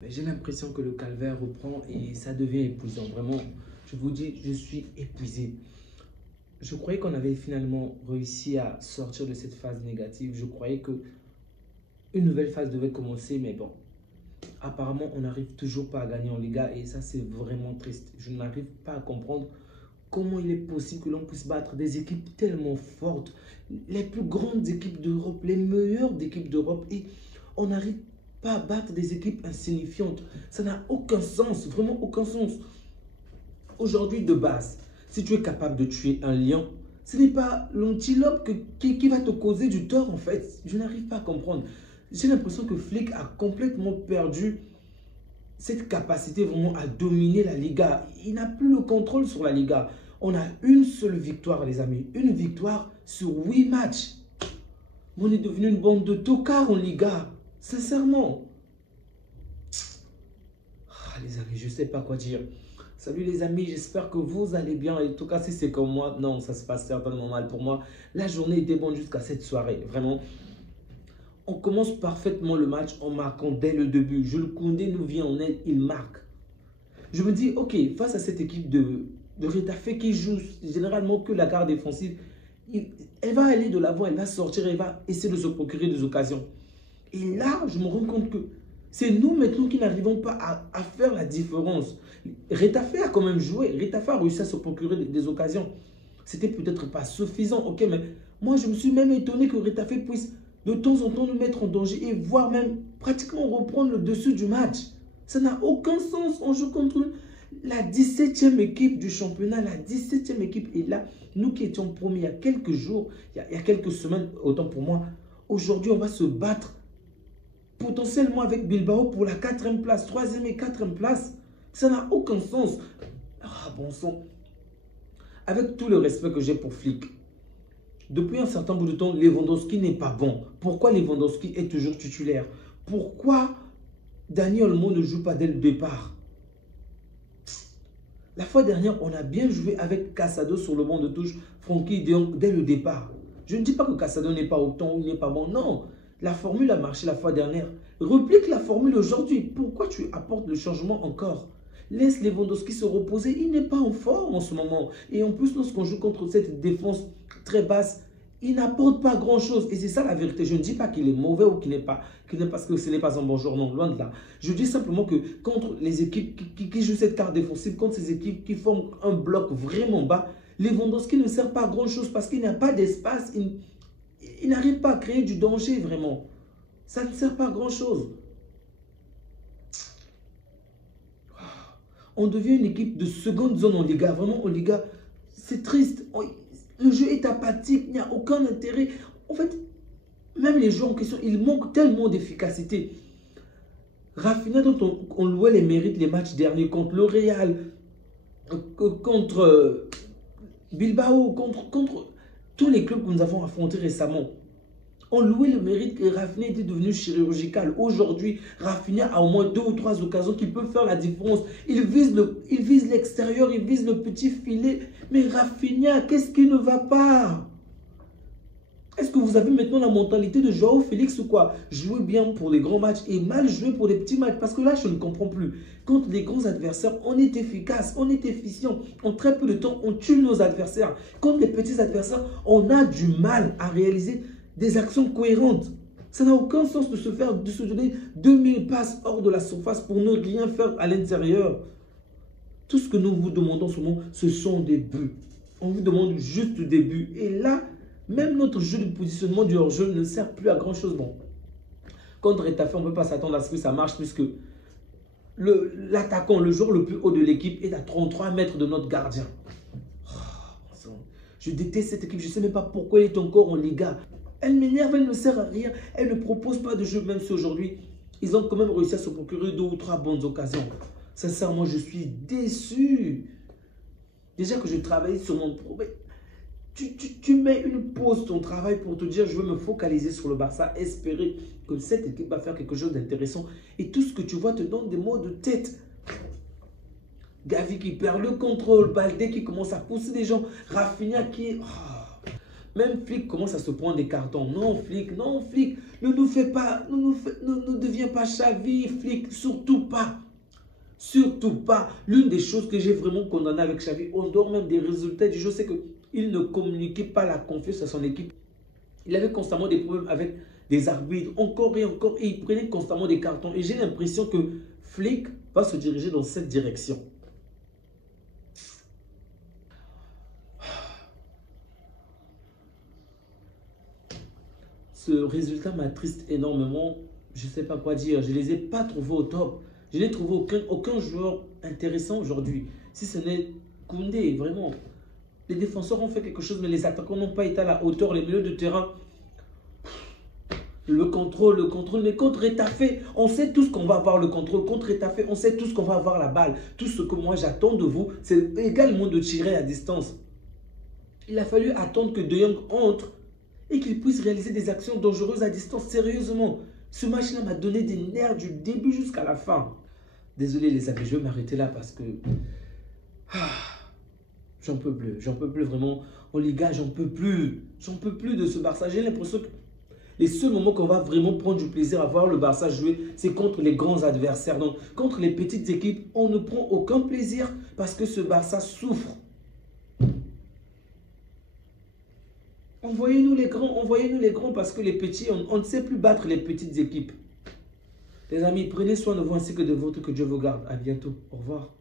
Mais j'ai l'impression que le calvaire reprend et ça devient épuisant. Vraiment, je vous dis, je suis épuisé. Je croyais qu'on avait finalement réussi à sortir de cette phase négative. Je croyais que une nouvelle phase devait commencer, mais bon, apparemment, on n'arrive toujours pas à gagner en Liga et ça, c'est vraiment triste. Je n'arrive pas à comprendre comment il est possible que l'on puisse battre des équipes tellement fortes, les plus grandes équipes d'Europe, les meilleures équipes d'Europe, et on n'arrive pas à battre des équipes insignifiantes. Ça n'a aucun sens, vraiment aucun sens. Aujourd'hui, de base, si tu es capable de tuer un lion, ce n'est pas l'antilope qui va te causer du tort en fait. Je n'arrive pas à comprendre. J'ai l'impression que Flick a complètement perdu cette capacité vraiment à dominer la Liga. Il n'a plus le contrôle sur la Liga. On a une seule victoire, les amis. Une victoire sur 8 matchs. On est devenu une bande de tocards en Liga. Sincèrement. Ah, les amis, je ne sais pas quoi dire. Salut les amis, j'espère que vous allez bien. En tout cas, si c'est comme moi, non, ça se passe certainement mal pour moi. La journée était bonne jusqu'à cette soirée. Vraiment. On commence parfaitement le match en marquant dès le début. Jules Koundé nous vient en aide, il marque. Je me dis, ok, face à cette équipe de Retafe qui joue généralement que la garde défensive, elle va aller de l'avant, elle va sortir, elle va essayer de se procurer des occasions. Et là, je me rends compte que c'est nous maintenant qui n'arrivons pas à faire la différence. Retafe a quand même joué, Retafe a réussi à se procurer des occasions. C'était peut-être pas suffisant, ok, mais moi je me suis même étonné que Retafe puisse de temps en temps nous mettre en danger et voire même pratiquement reprendre le dessus du match. Ça n'a aucun sens. On joue contre la 17e équipe du championnat, la 17e équipe. Et là, nous qui étions premiers il y a quelques jours, il y a quelques semaines, autant pour moi, aujourd'hui, on va se battre potentiellement avec Bilbao pour la 4e place, 3e et 4e place. Ça n'a aucun sens. Ah, bon sang. Avec tout le respect que j'ai pour Flick, depuis un certain bout de temps, Lewandowski n'est pas bon. Pourquoi Lewandowski est toujours titulaire? Pourquoi Dani Olmo ne joue pas dès le départ? La fois dernière, on a bien joué avec Casado sur le banc de touche, Frenkie de Jong dès le départ. Je ne dis pas que Casado n'est pas autant ou n'est pas bon. Non, la formule a marché la fois dernière. Replique la formule aujourd'hui. Pourquoi tu apportes le changement encore? Laisse Lewandowski se reposer. Il n'est pas en forme en ce moment. Et en plus, lorsqu'on joue contre cette défense très basse, il n'apporte pas grand-chose. Et c'est ça la vérité. Je ne dis pas qu'il est mauvais ou qu'il n'est pas, parce que ce n'est pas un bon joueur. Non, loin de là. Je dis simplement que contre les équipes qui jouent cette carte défensive, contre ces équipes qui forment un bloc vraiment bas, Lewandowski ne sert pas à grand-chose parce qu'il n'y a pas d'espace. Il n'arrive pas à créer du danger vraiment. Ça ne sert pas à grand-chose. On devient une équipe de seconde zone en Liga. Vraiment, en Liga, c'est triste. Le jeu est apathique, il n'y a aucun intérêt. En fait, même les joueurs en question, ils manquent tellement d'efficacité. Rafinha, dont on louait les mérites les matchs derniers contre le Real, contre Bilbao, contre tous les clubs que nous avons affrontés récemment. On louait le mérite que Rafinha était devenu chirurgical. Aujourd'hui, Rafinha a au moins 2 ou 3 occasions qui peuvent faire la différence. Il vise l'extérieur, il vise le petit filet. Mais Rafinha, qu'est-ce qui ne va pas? Est-ce que vous avez maintenant la mentalité de Joao Félix ou quoi? Jouer bien pour les grands matchs et mal jouer pour les petits matchs. Parce que là, je ne comprends plus. Contre les grands adversaires, on est efficace, on est efficient. En très peu de temps, on tue nos adversaires. Contre les petits adversaires, on a du mal à réaliser des actions cohérentes. Ça n'a aucun sens de se donner 2000 passes hors de la surface pour ne rien faire à l'intérieur. Tout ce que nous vous demandons en ce moment, ce sont des buts. On vous demande juste des buts. Et là, même notre jeu de positionnement du hors-jeu ne sert plus à grand-chose. Bon, contre Retafe, on ne peut pas s'attendre à ce que ça marche puisque l'attaquant, le joueur le plus haut de l'équipe est à 33 mètres de notre gardien. Oh, je déteste cette équipe. Je ne sais même pas pourquoi elle est encore en Liga. Elle m'énerve, elle ne sert à rien. Elle ne propose pas de jeu, même si aujourd'hui, ils ont quand même réussi à se procurer 2 ou 3 bonnes occasions. Sincèrement, je suis déçu. Déjà que je travaille sur mon problème. Tu mets une pause ton travail pour te dire je veux me focaliser sur le Barça, espérer que cette équipe va faire quelque chose d'intéressant. Et tout ce que tu vois te donne des maux de tête. Gavi qui perd le contrôle, Baldé qui commence à pousser les gens, Rafinha qui est... Oh. Même Flick commence à se prendre des cartons. Non, Flick, ne nous fais pas, ne deviens pas Xavi, Flick, surtout pas. Surtout pas. L'une des choses que j'ai vraiment condamné avec Xavi, en dehors même des résultats du jeu, c'est qu'il ne communiquait pas la confiance à son équipe. Il avait constamment des problèmes avec des arbitres, encore, et il prenait constamment des cartons. Et j'ai l'impression que Flick va se diriger dans cette direction. Ce résultat m'attriste énormément. Je ne sais pas quoi dire. Je ne les ai pas trouvés au top. Je n'ai trouvé aucun joueur intéressant aujourd'hui. Si ce n'est Koundé, vraiment. Les défenseurs ont fait quelque chose, mais les attaquants n'ont pas été à la hauteur. Les milieux de terrain, le contrôle. Mais contre Étafé, on sait tous qu'on va avoir le contrôle. Contre Étafé, on sait tous qu'on va avoir la balle. Tout ce que moi j'attends de vous, c'est également de tirer à distance. Il a fallu attendre que De Jong entre et qu'il puisse réaliser des actions dangereuses à distance. Sérieusement, ce match-là m'a donné des nerfs du début jusqu'à la fin. Désolé les amis, je vais m'arrêter là parce que j'en peux plus vraiment. En Liga, j'en peux plus de ce Barça. J'ai l'impression que les seuls moments qu'on va vraiment prendre du plaisir à voir le Barça jouer, c'est contre les grands adversaires. Donc, contre les petites équipes, on ne prend aucun plaisir parce que ce Barça souffre. Envoyez-nous les grands parce que les petits, on ne sait plus battre les petites équipes. Les amis, prenez soin de vous ainsi que de votre, que Dieu vous garde. À bientôt. Au revoir.